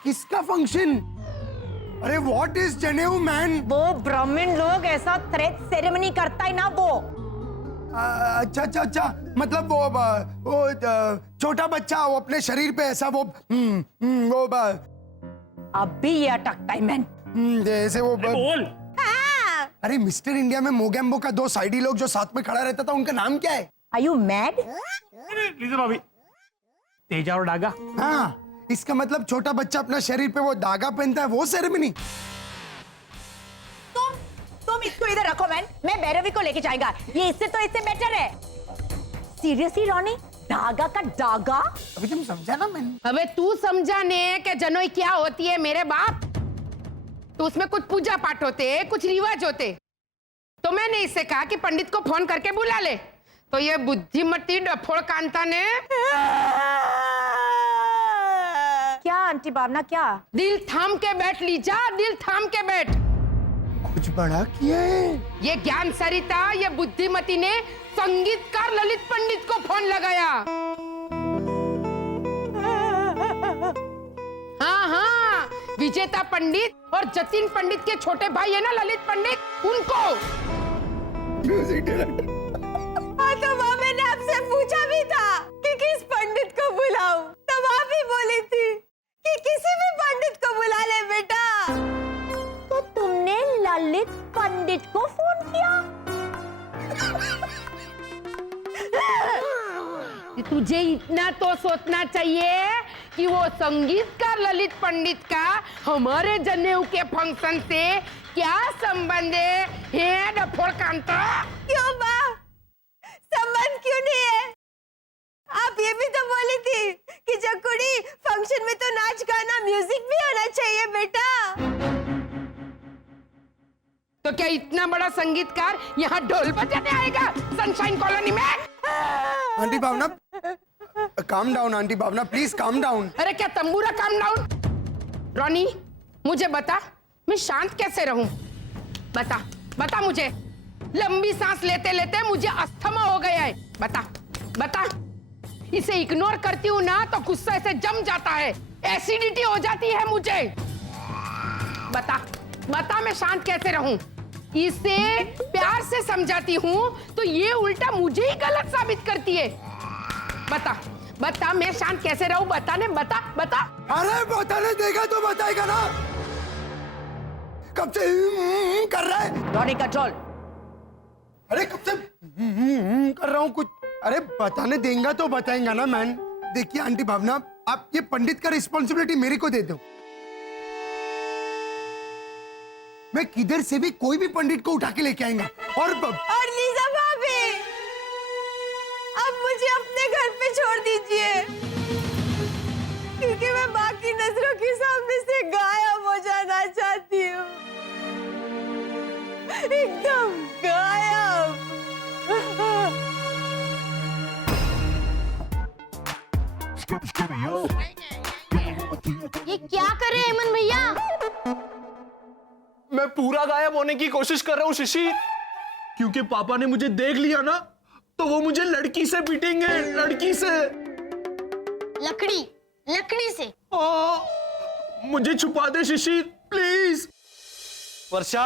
किसका फंक्शन? अरे व्हाट इज जनेऊ मैन? वो ब्राह्मण लोग ऐसा थ्रेड सेरेमनी करता है ना वो। अच्छा, मतलब वो छोटा बच्चा वो अपने शरीर पे ऐसा वो अब भी ये अटकता है मैन। जैसे वो बोल। अरे मिस्टर इंडिया में मोगेम्बो का 2 साइडी लोग जो साथ में खड़ा रहता था, उनका नाम क्या है? Are you mad? लीजा भाभी, तेजा और डागा। हाँ, इसका मतलब छोटा बच्चा अपना शरीर पे वो धागा पहनता है, वो सेरेमनी। तुम इसको इधर रखो मैन, मैं भैरवी को लेके जाएगा। ये इससे तो इससे बेटर है। सीरियसली रॉनी, धागा का धागा? अभी तुम समझा ना मैंने। अबे तू समझा ने कि जनेऊ क्या होती है मेरे बाप? तो उसमें कुछ पूजा पाठ होते, कुछ रिवाज होते। तो मैंने इससे कहा कि पंडित को फोन करके बुला ले। तो ये बुद्धिमती डफोड़ कांता ने क्या आंटी भावना क्या? दिल थाम के बैठ लीजा, दिल थाम के बैठ। कुछ बड़ा किया है। ये ज्ञान सरिता, ये बुद्धिमती ने संगीतकार ललित पंडित को फोन लगाया। हाँ, विजेता पंडित और जतिन पंडित के छोटे भाई है ना ललित पंडित, उनको। Music director. हाँ, तो वहाँ मैंने आपसे पूछा भी था कि किस पंडित को बुलाऊं, तब आप ही बोली थी कि किसी भी पंडित को बुला ले बेटा। तो तुमने ललित पंडित को फोन किया? तुझे इतना तो सोचना चाहिए कि वो संगीतकार ललित पंडित का हमारे जनेऊ के फंक्शन से क्या संबंध है डफोड़ कांता? क्यों बा? संबंध क्यों नहीं है? आप ये भी तो बोली थी कि जकुड़ी फंक्शन में तो नाच गाना म्यूजिक भी होना चाहिए बेटा। तो क्या इतना बड़ा संगीतकार यहाँ ढोल बजाने आएगा सनशाइन कॉलोनी में? Aunty Bhavna, calm down. Aunty Bhavna please calm down. अरे क्या तंबूरा काम डाउन? रॉनी मुझे बता, मैं शांत कैसे रहूं? बता मुझे। लंबी सांस लेते लेते मुझे अस्थमा हो गया है। बता। इसे इग्नोर करती हूँ ना तो गुस्सा ऐसे जम जाता है, एसिडिटी हो जाती है मुझे। बता मैं शांत कैसे रहूं? इसे प्यार से समझाती हूँ तो ये उल्टा मुझे ही गलत साबित करती है। बता मैं शांत कैसे रहूं? बता। अरे बताने देगा तो बताएगा ना, कब से कर रहा है? Ronnie control. अरे कब से कर रहा हूँ कुछ। अरे बताने देगा तो बताएगा ना मैन। देखिए आंटी भावना, आप ये पंडित का रिस्पॉन्सिबिलिटी मेरे को दे दो। मैं किधर से भी कोई भी पंडित को उठा के लेके आएगा। और लीजा भाभी, अब मुझे अपने घर पे छोड़ दीजिए, क्योंकि मैं बाकी नजरों के सामने से गायब हो जाना चाहती हूँ, एकदम गायब। ये क्या कर रहे हैं हेमंत भैया? मैं पूरा गायब होने की कोशिश कर रहा हूँ शिशी, क्योंकि पापा ने मुझे देख लिया ना तो वो मुझे लड़की से पीटेंगे, लड़की से। लकड़ी से? मुझे छुपा दे शिशी प्लीज। वर्षा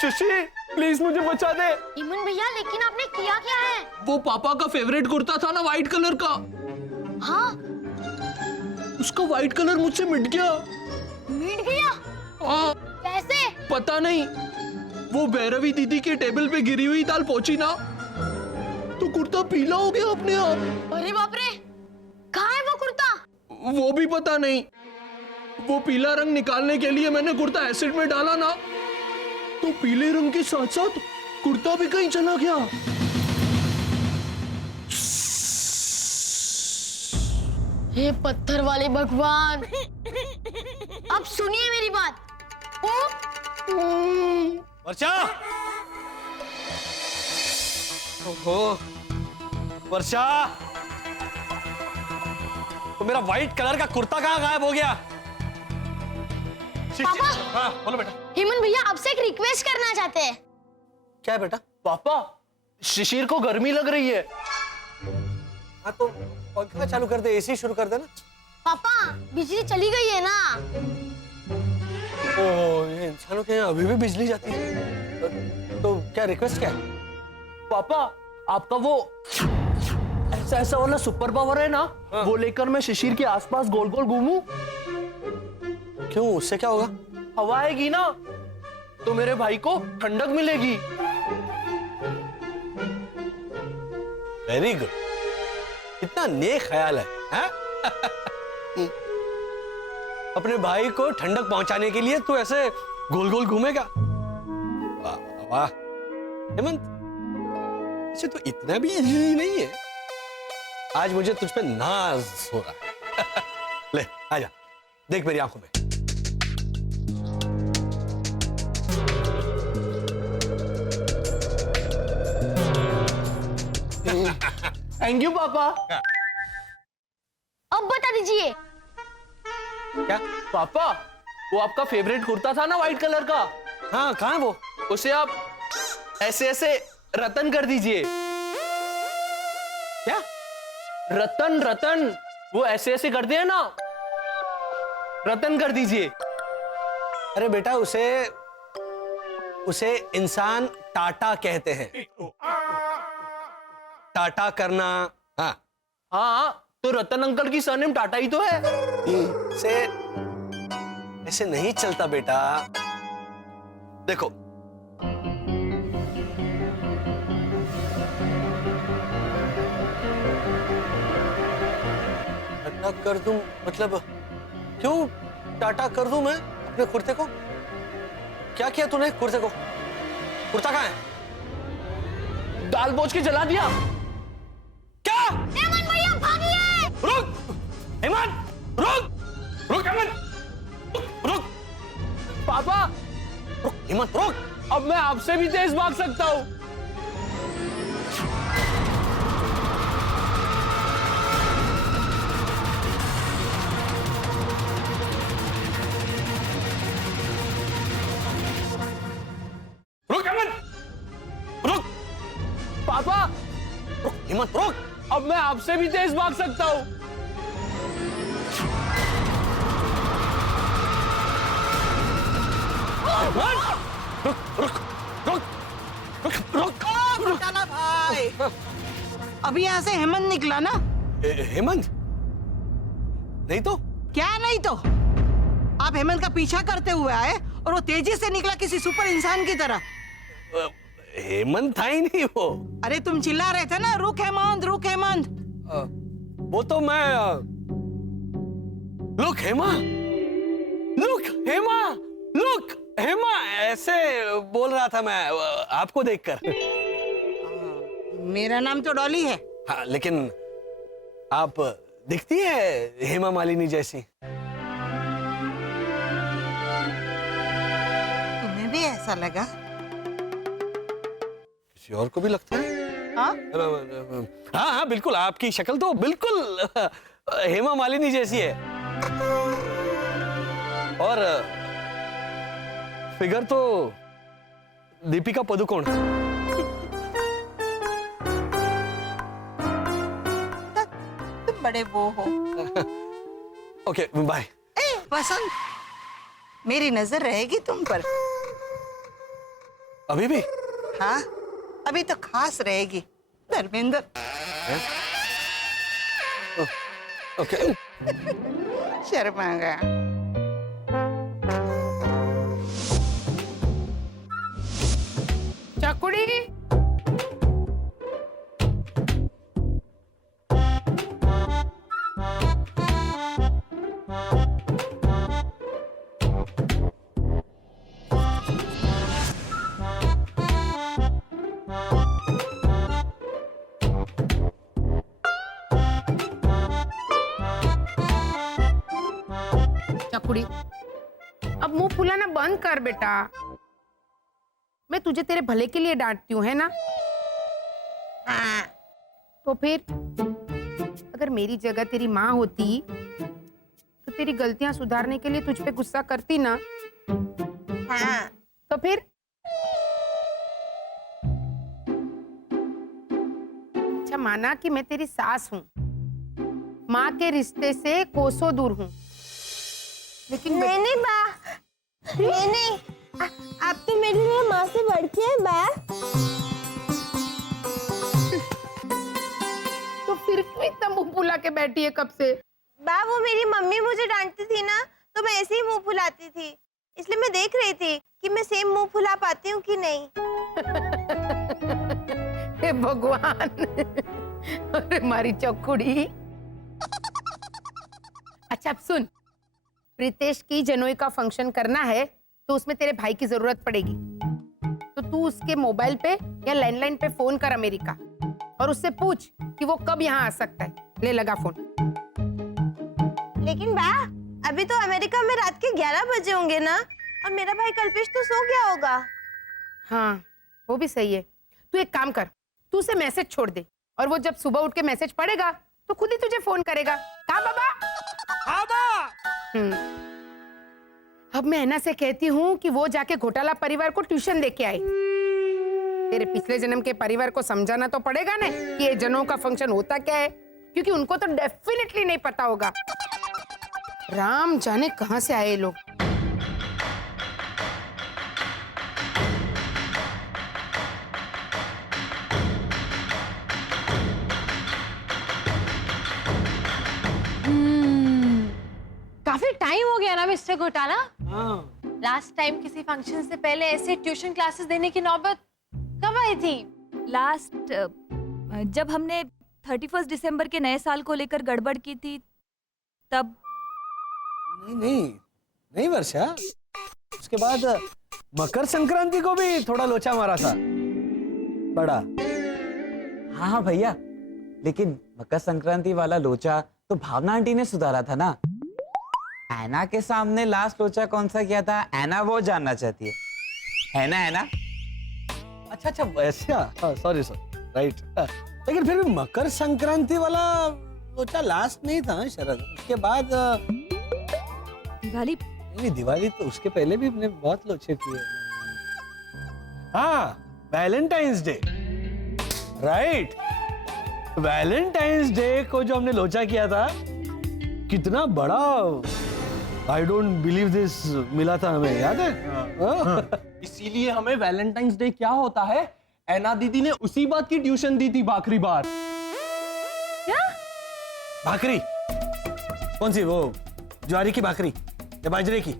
शिशी प्लीज मुझे बचा दे। हेमंत भैया, लेकिन आपने किया क्या है? वो पापा का फेवरेट कुर्ता था ना व्हाइट कलर का, हाँ, उसका व्हाइट कलर मुझसे मिट गया। मिट गया? हाँ, कैसे? पता नहीं, वो भैरवी दीदी के टेबल पे गिरी हुई दाल पहुंची ना तो कुर्ता पीला हो गया अपने आप। अरे बाप रे, वो भी पता नहीं। वो पीला रंग निकालने के लिए मैंने कुर्ता एसिड में डाला ना, तो पीले रंग के साथ साथ कुर्ता भी कहीं चला गया। हे पत्थर वाले भगवान, अब सुनिए मेरी बात। वर्षा! ओहो, वर्षा! तो मेरा व्हाइट कलर का कुर्ता कहाँ गायब हो गया? पापा! हाँ, बोलो बेटा। हेमंत भैया आपसे एक रिक्वेस्ट करना चाहते हैं। क्या है बेटा? पापा, शिशिर को गर्मी लग रही है। हाँ तो पंखा चालू कर दे, एसी शुरू कर दे ना। पापा, बिजली चली गई है ना। ओह, ये इंसानों के यहाँ अभी भी बिजली जाती है। तो क्या रिक्वेस्ट क्या है? पापा, आपका वो ऐसा वाला सुपर पावर है ना, वो लेकर मैं शिशिर के आसपास गोल गोल घूमूं। क्यों, उससे क्या होगा? हवा आएगी ना, तो मेरे भाई को ठंडक मिलेगी। वेरी गुड, इतना नेक ख्याल है, हैं? अपने भाई को ठंडक पहुंचाने के लिए तू ऐसे गोल गोल घूमेगा। वाह वाह हेमंत, ऐसे तो इतना भी इजी नहीं है। आज मुझे तुझ पे नाज हो रहा है। ले आजा, देख मेरी आंखों में। थैंक यू पापा। अब बता दीजिए। क्या पापा, वो आपका फेवरेट कुर्ता था ना व्हाइट कलर का? हाँ, कहाँ है वो? उसे आप ऐसे ऐसे रतन कर दीजिए। क्या? रतन रतन, वो ऐसे ऐसे करते हैं ना, रतन कर दीजिए। अरे बेटा, उसे इंसान टाटा कहते हैं। टाटा करना। हाँ हाँ, तो रतन अंकल की सरनेम टाटा ही तो है। से ऐसे नहीं चलता बेटा। देखो, टाटा कर दूं मतलब क्यों टाटा कर दूं मैं अपने कुर्ते को? क्या किया तूने कुर्ते को? कुर्ता कहाँ है? दाल पोंछ के जला दिया। क्या? हेमंत भैया भागिए! रुक हेमंत, रुक रुक हेमंत, रुक पापा, रुक हेमंत, रुक। अब मैं आपसे भी तेज भाग सकता हूँ। रुक हेमंत, रुक। पापा, रुक हेमंत, रुक। अब मैं आपसे भी तेज भाग सकता हूँ। रुक रुक रुक रुक रुक रुक भाई, अभी यहाँ से हेमंत निकला ना? हेमंत? नहीं तो क्या नहीं तो? आप हेमंत का पीछा करते हुए आए और वो तेजी से निकला किसी सुपर इंसान की तरह। हेमंत था ही नहीं वो। अरे तुम चिल्ला रहे थे ना, रुक हेमंत, रुक हेमंत। वो तो मैं look Hema, look Hema, look Hema ऐसे बोल रहा था मैं आपको देखकर। मेरा नाम तो डॉली है। हाँ, लेकिन आप दिखती है हेमा मालिनी जैसी। तुम्हें भी ऐसा लगा? किसी और को भी लगता है? हाँ हाँ हाँ बिल्कुल, आपकी शक्ल तो बिल्कुल हेमा मालिनी जैसी है, और फिगर तो दीपिका पादुकोण। तुम बड़े वो हो। Okay bye. वसंत, मेरी नजर रहेगी तुम पर। अभी भी? हाँ, अभी तो खास रहेगी धर्मेंद्र। ओके। शर्मा गया। चकुड़ी, बंद कर बेटा। मैं तुझे तेरे भले के लिए डांटती हूँ, है ना? तो फिर अगर मेरी जगह तेरी माँ होती तो तेरी गलतियां सुधारने के लिए तुझ पे गुस्सा करती ना। तो फिर अच्छा, माना कि मैं तेरी सास हूँ, माँ के रिश्ते से कोसों दूर हूँ, लेकिन नहीं नहीं बा, नहीं आप तो मेरे लिए माँ से बढ़ के है बा। तो फिर क्यों इतना मुंह फुला के बैठी है कब से? बा वो मेरी मम्मी मुझे डांटती थी ना, तो मैं ऐसे ही मुंह फुलाती थी, इसलिए मैं देख रही थी कि मैं सेम मुंह फुला पाती हूँ कि नहीं। हे भगवान, अरे मारी चौकुड़ी। अच्छा अब सुन, प्रीतेश की जनोई का फंक्शन करना है तो उसमें तेरे भाई की जरूरत पड़ेगी, तो तू उसके मोबाइल पे या लैंडलाइन पे फोन कर अमेरिका और उससे पूछ कि वो कब यहाँ आ सकता है। ले लगा फोन। लेकिन बा अभी तो अमेरिका में रात के 11 बजे होंगे ना, और मेरा भाई कल्पेश तो सो गया होगा। हाँ वो भी सही है। तू एक काम कर, तू उसे मैसेज छोड़ दे और वो जब सुबह उठ के मैसेज पढ़ेगा तो खुद ही तुझे फोन करेगा। हाँ बाबा? हाँ बा। अब मैं ऐना से कहती हूँ कि वो जाके घोटाला परिवार को ट्यूशन दे के आए। तेरे पिछले जन्म के परिवार को समझाना तो पड़ेगा ना कि ये जनों का फंक्शन होता क्या है, क्योंकि उनको तो डेफिनेटली नहीं पता होगा। राम जाने कहां से आए लोग। काफी टाइम हो गया ना मिस्टर घोटाला। लास्ट टाइम किसी फंक्शन से पहले ऐसे ट्यूशन क्लासेस देने की नौबत कब आई थी? लास्ट जब हमने 31 दिसंबर के नए साल को लेकर गड़बड़ की थी तब। नहीं वर्षा, उसके बाद मकर संक्रांति को भी थोड़ा लोचा मारा था बड़ा। हाँ हाँ भैया, लेकिन मकर संक्रांति वाला लोचा तो भावना आंटी ने सुधारा था ना। ऐना के सामने लास्ट लोचा कौन सा किया था, ऐना वो जानना चाहती है ना ऐना? अच्छा अच्छा वैसा, सॉरी राइट। लेकिन फिर भी मकर संक्रांति वाला लोचा लास्ट नहीं था ना शरद, उसके बाद दिवाली। नहीं, दिवाली तो उसके पहले भी हमने बहुत लोचे किए। हाँ Valentine's day, right. Valentine's day को जो हमने लोचा किया था, कितना बड़ा आई डोंट बिलीव दिस मिला था हमें, याद है? इसीलिए हमें वैलेंटाइंस डे क्या होता है, ऐना दीदी ने उसी बात की ट्यूशन दी थी, भाखरी बार। क्या भाकरी? कौन सी, वो ज्वारी की भाकरी या बाजरे की?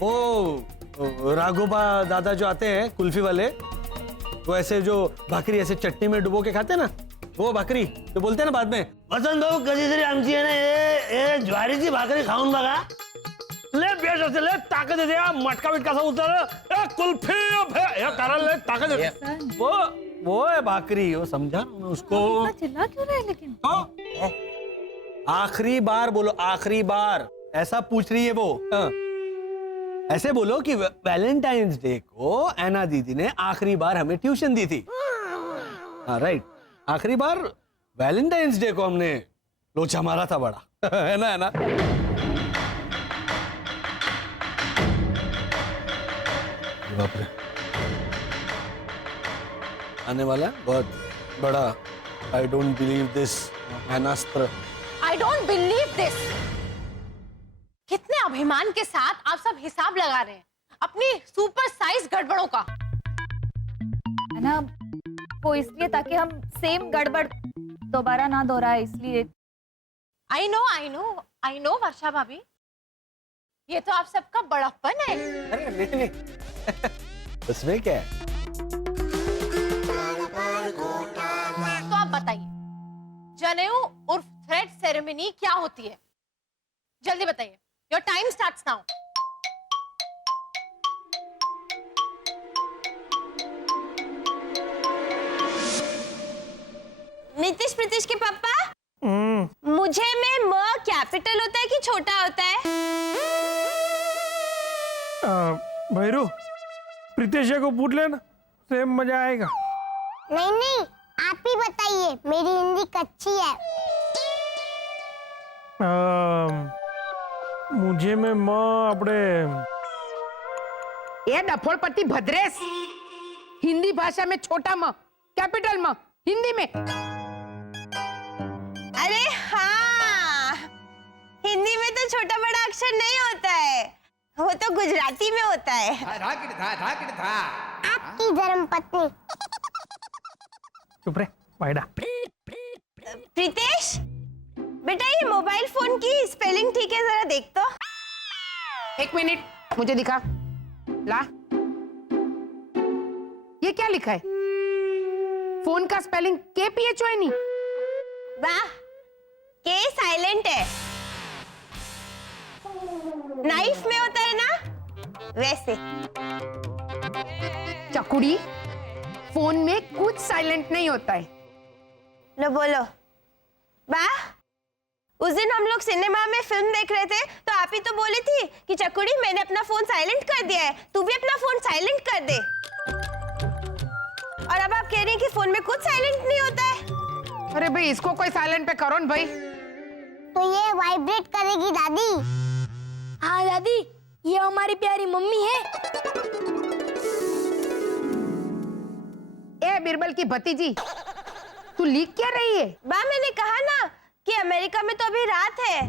वो राघोबा दादा जो आते हैं कुल्फी वाले, वो ऐसे जो भाकरी ऐसे चटनी में डुबो के खाते हैं ना, वो भाकरी जो बोलते हैं ना बाद में, वसंत भाऊ कधीतरी आमची आहे ना ये ज्वारीची भाकरी खाऊन बघा, ले बेस असते, ले ताकद येते, मटका बिटका सा उतर, ए कुल्फी हे कारण ले ताकद येते। वो है भाकरी, वो समझा ना उसको। चिल्ला क्यों रहे लेकिन? आखिरी बार बोलो, आखिरी बार, ऐसा पूछ रही है वो। ऐसे बोलो कि वैलेंटाइंस डे को ऐना दीदी ने आखिरी बार हमें ट्यूशन दी थी। हाँ राइट, आखिरी बार वैलेंटाइंस डे को हमने लोचा मारा था बड़ा, है ना? है ना? बाप रे, आने वाला है बहुत बड़ा आई डोंट बिलीव दिस ऐनास्त्र। I don't believe this. कितने अभिमान के साथ आप सब हिसाब लगा रहे हैं अपनी सुपर साइज गड़बड़ों का। है ना, वो इसलिए ताकि हम सेम गड़बड़ दोबारा ना दोहराए, इसलिए। आई नो वर्षा भाभी, ये तो आप सबका बड़प्पन है। अरे नहीं उसमें क्या है? तो आप बताइए, जनेऊ उर्फ थ्रेड सेरेमनी क्या होती है? जल्दी बताइए, your time starts now. Nitish Pritish के पापा, मुझे में म कैपिटल होता है कि छोटा होता है? भैरू प्रीतेश को पूछ लेना, सेम मजा आएगा। नहीं नहीं, आप ही बताइए, मेरी हिंदी कच्ची है। मुझे में माँ अपने ए डफोड़पट्टी भद्रेश, हिंदी भाषा में छोटा म कैपिटल म हिंदी में। अरे हाँ, हिंदी में तो छोटा बड़ा अक्षर नहीं होता है, वो तो गुजराती में होता है। आपकी धर्मपत्नी। चुप रे वाइडा। प्रीतेश बेटा, ये मोबाइल फोन की स्पेलिंग ठीक है, जरा देख तो। 1 मिनट, मुझे दिखा। ला, ये क्या लिखा है? फोन का स्पेलिंग KPHO नहीं। वाह, के साइलेंट है। नाइफ में होता है ना, वैसे। चकुड़ी, फोन में कुछ साइलेंट नहीं होता है। लो बोलो। वाह, उस दिन हम लोग सिनेमा में फिल्म देख रहे थे, तो आप ही तो बोली थी कि चकुड़ी मैंने अपना फोन साइलेंट कर दिया है, तू भी अपना फोन साइलेंट कर दे। और अब आप कह रही हैं कि फोन में कुछ साइलेंट नहीं होता है। अरे भाई, इसको कोई साइलेंट पे करो न भाई। तो ये वाइब्रेट करेगी दादी। हाँ दादी, ये हमारी प्यारी मम्मी है। ए बिरबल की भतीजी, तू लिख क्या रही है? बा, मैंने कहा ना कि अमेरिका में तो अभी रात है,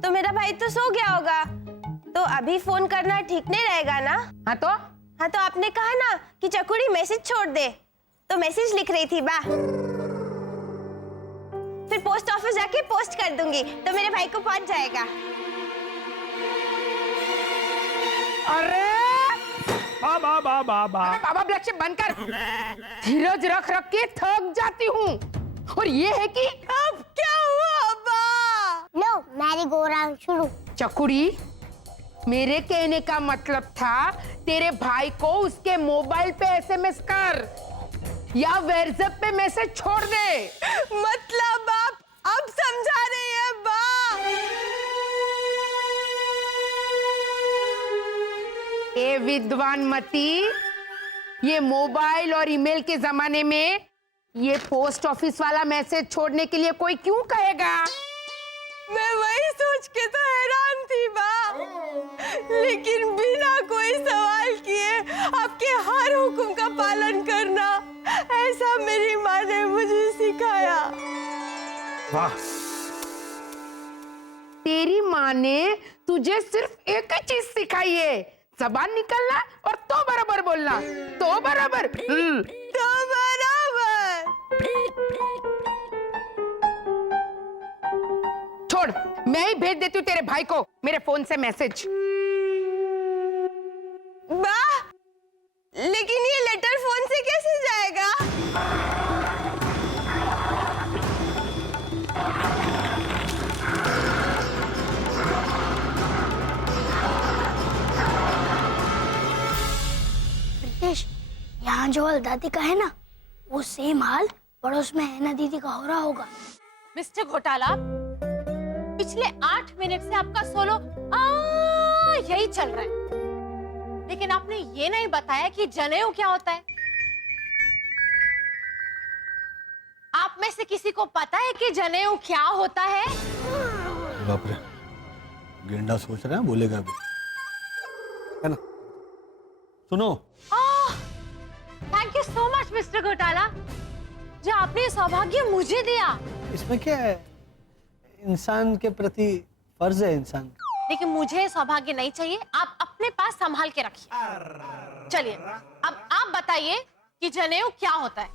तो मेरा भाई तो सो गया होगा, तो अभी फोन करना ठीक नहीं रहेगा ना। हाँ तो आपने कहा ना कि चकुड़ी मैसेज छोड़ दे, तो मैसेज लिख रही थी बा। फिर पोस्ट ऑफिस जाके पोस्ट कर दूंगी, तो मेरे भाई को पहुंच जाएगा। अरे बाबा बाबा बाबा बाबा ब्लैक बंद कर। धीरज रख रख के थक जाती हूँ। और ये है कि अब क्या हुआ अब्बा? लो, मैरी गो राउंड शुरू। चकुड़ी, मेरे कहने का मतलब था तेरे भाई को उसके मोबाइल पे SMS कर या व्हाट्सएप पे मैसेज छोड़ दे। मतलब आप अब समझा रही है बा? ए विद्वान मती, ये मोबाइल और ईमेल के जमाने में ये पोस्ट ऑफिस वाला मैसेज छोड़ने के लिए कोई क्यों कहेगा? मैं वही सोच के तो हैरान थी बा, लेकिन बिना कोई सवाल किए आपके हर हुक्म का पालन करना, ऐसा मेरी माँ ने मुझे सिखाया। वाह, तेरी माँ ने तुझे सिर्फ एक ही चीज सिखाई है, जबान निकालना और तो बराबर बोलना। तो बराबर। तो बराबर। छोड़, मैं ही भेज देती हूँ तेरे भाई को मेरे फोन से मैसेज। बा, लेकिन ये लेटर फोन से कैसे जाएगा? प्रीतेश, यहाँ जो हाल दादी का है ना, वो सेम हाल पड़ोस में हैना दीदी का हो रहा होगा। मिस्टर घोटाला, पिछले 8 मिनट से आपका सोलो यही चल रहा है, लेकिन आपने ये नहीं बताया कि जनेऊ क्या होता है। आप में से किसी को पता है कि जनेऊ क्या होता है? बाप रे, गेंडा सोच रहा है, बोलेगा भी, है ना? सुनो। Thank you so much mister घोटाला, जो आपने ये सौभाग्य मुझे दिया। इसमें क्या है, इंसान के प्रति फर्ज है इंसान का। लेकिन मुझे सौभाग्य नहीं चाहिए, आप अपने पास संभाल के रखिए। चलिए, अब आप बताइए कि जनेऊ क्या होता है।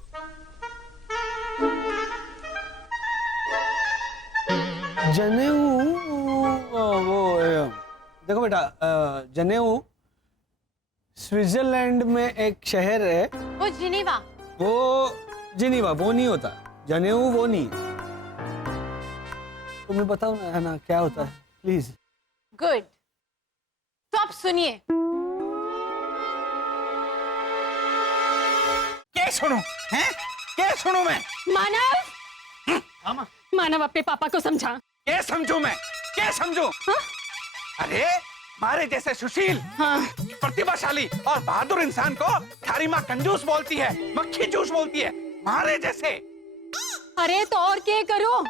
जनेऊ, देखो बेटा, जनेऊ स्विट्जरलैंड में एक शहर है, वो जिनीवा। वो जिनीवा, वो नहीं होता। जनेऊ वो नहीं। तुम्हें बताओ ना, है ना, क्या होता है प्लीज। गुड, तो आप सुनिए। क्या सुनूं? हैं? क्या सुनूं मैं? मानव, मानव अपने पापा को समझा। क्या समझूं मैं? क्या समझूं? हाँ? अरे मारे जैसे सुशील, प्रतिभाशाली और बहादुर इंसान को थारी माँ कंजूस बोलती है, मक्खी जूस बोलती है, मारे जैसे। अरे तो और क्या करो,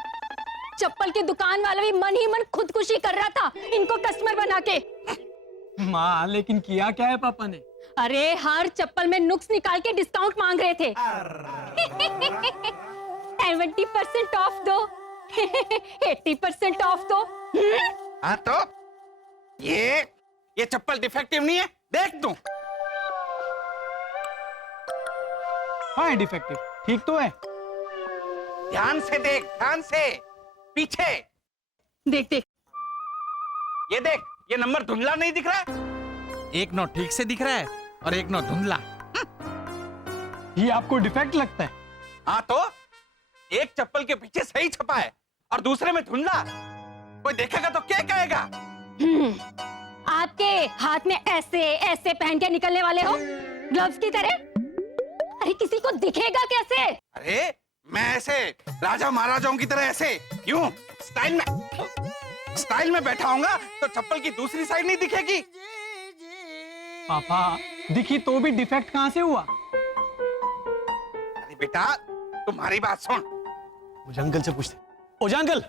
चप्पल की दुकान वाला भी मन ही मन खुदकुशी कर रहा था इनको कस्टमर बना के। माँ लेकिन किया क्या है पापा ने? अरे हर चप्पल में नुक्स निकाल के डिस्काउंट मांग रहे थे। 70% ऑफ दो, 80% ऑफ दो। हाँ तो ये चप्पल डिफेक्टिव नहीं है, देख तू। हाँ डिफेक्टिव, ठीक तो है। ध्यान से देख, ध्यान से, पीछे देख देख, ये देख, ये नंबर धुंधला नहीं दिख रहा है? एक नोट ठीक से दिख रहा है और एक नोट धुंधला। ये आपको डिफेक्ट लगता है? हाँ तो एक चप्पल के पीछे सही छपा है और दूसरे में धुंधला। कोई देखेगा तो क्या कहेगा? आपके हाथ में ऐसे ऐसे पहन के निकलने वाले हो ग्लव्स की तरह? अरे किसी को दिखेगा कैसे? अरे मैं ऐसे राजा महाराजाओं की तरह ऐसे यूं स्टाइल में बैठा हूँगा तो चप्पल की दूसरी साइड नहीं दिखेगी। पापा दिखी तो भी डिफेक्ट कहाँ से हुआ? अरे बेटा तुम्हारी बात सुन। मुझे अंकल से पूछते। ओजा अंकल,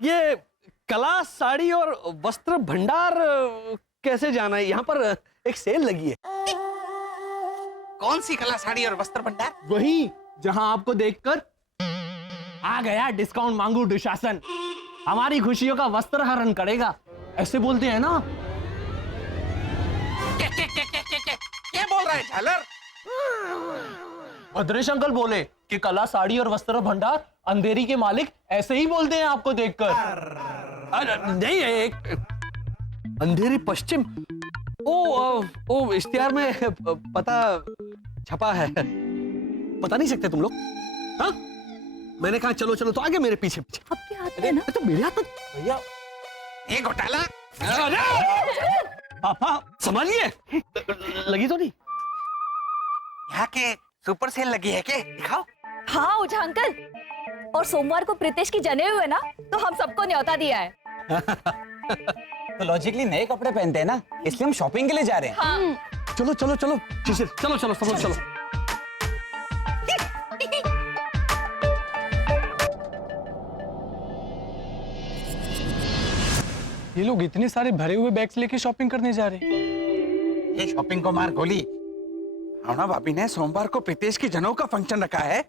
ये कला साड़ी और वस्त्र भंडार कैसे जाना है? यहाँ पर एक सेल लगी है। कौन सी कला साड़ी और वस्त्र भंडार? वही जहां आपको देखकर आ गया डिस्काउंट मांगू दुशासन, हमारी खुशियों का वस्त्र हरण करेगा, ऐसे बोलते हैं ना। क्या बोल रहा है झालर? भद्रेश अंकल बोले कि कला साड़ी और वस्त्र भंडार अंधेरी के मालिक ऐसे ही बोलते हैं आपको देखकर। अरे नहीं, एक अंधेरी पश्चिम, ओ इश्तिहार में पता छपा है, बता नहीं सकते तुम लोग? हाँ मैंने कहा चलो चलो तो आगे मेरे पीछे पीछे। आपके हाथ में ना? तो मेरे हाथ में भैया। ये घोटाला। पापा संभालिए, लगी तो नहीं? यहाँ के सुपर सेल लगी है क्या? दिखाओ। हाँ ओझा अंकल, और सोमवार को प्रीतेश की जनेऊ है ना, तो हम सबको न्योता दिया है। तो लॉजिकली नए कपड़े पहनते हैं ना, इसलिए हम शॉपिंग के लिए जा रहे हैं। हाँ। चलो चलो चलो चलो चलो चलो चलो चलो। ये लोग इतने सारे भरे हुए बैग्स लेके शॉपिंग करने जा रहे हैं। ये शॉपिंग को मार गोली। भावना भाभी ने सोमवार को प्रीतेश की जनेऊ का फंक्शन रखा है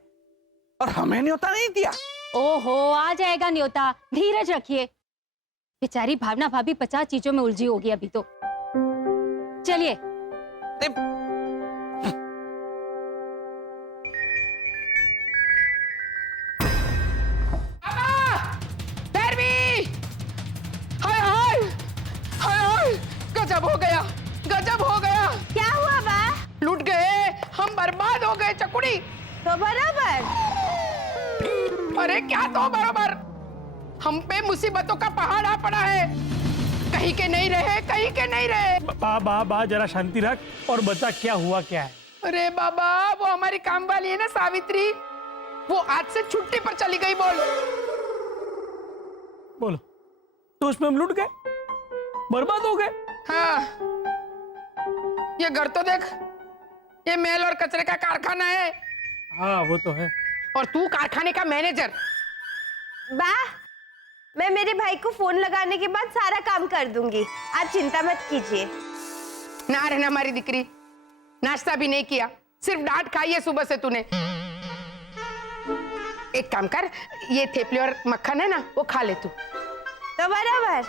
और हमें न्योता नहीं दिया। ओहो, आ जाएगा न्योता, धीरज रखिए। बेचारी भावना भाभी 50 चीजों में उलझी होगी अभी तो। चलिए। गजब हो गया, गजब हो गया। क्या हुआ बा? लूट गए, हम बर्बाद हो गए चकुड़ी। तो बराबर। अरे क्या तो बराबर, हम पे मुसीबतों का पहाड़ आ पड़ा है। कहीं के नहीं रहे, कहीं के नहीं रहे। बा जरा शांति रख और बता क्या हुआ क्या है। अरे बाबा, वो हमारी काम वाली है ना सावित्री, वो आज से छुट्टी पर चली गई। बोलो तो उसमें हम लूट गए, बर्बाद हो गए। हाँ, ये घर तो देख, ये मेल और कचरे का कारखाना है। हाँ वो तो है। और तू कारखाने का मैनेजर। बा, मैं मेरे भाई को फोन लगाने के बाद सारा काम कर दूंगी, आप चिंता मत कीजिए। ना रहना हमारी दिकरी, नाश्ता भी नहीं किया, सिर्फ डांट खाई है सुबह से तूने। एक काम कर, ये थेपले और मक्खन है ना, वो खा ले तू। तो बराबर।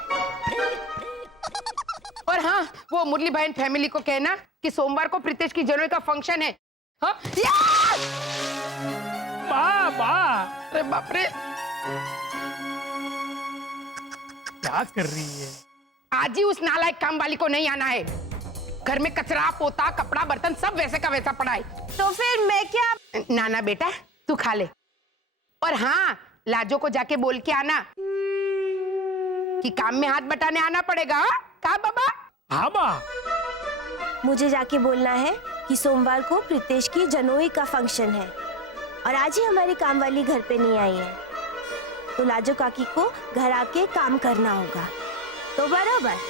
और हाँ, वो मुरली बहन फैमिली को कहना कि सोमवार को प्रीतेश की जनेऊ का फंक्शन है। हाँ? अरे बाप रे, क्या कर रही है? आज ही उस नालायक काम वाली को नहीं आना है। घर में कचरा, पोता, कपड़ा, बर्तन सब वैसे का वैसा पड़ा है। तो फिर मैं क्या? नाना बेटा तू खा ले। और हाँ, लाजो को जाके बोल के आना कि काम में हाथ बटाने आना पड़ेगा। कहा बाबा? हाँ बा। मुझे जाके बोलना है कि सोमवार को प्रीतेश की जनेऊ का फंक्शन है और आज ही हमारी काम वाली घर पे नहीं आई है, तो लाजो काकी को घर आके काम करना होगा। तो बरोबर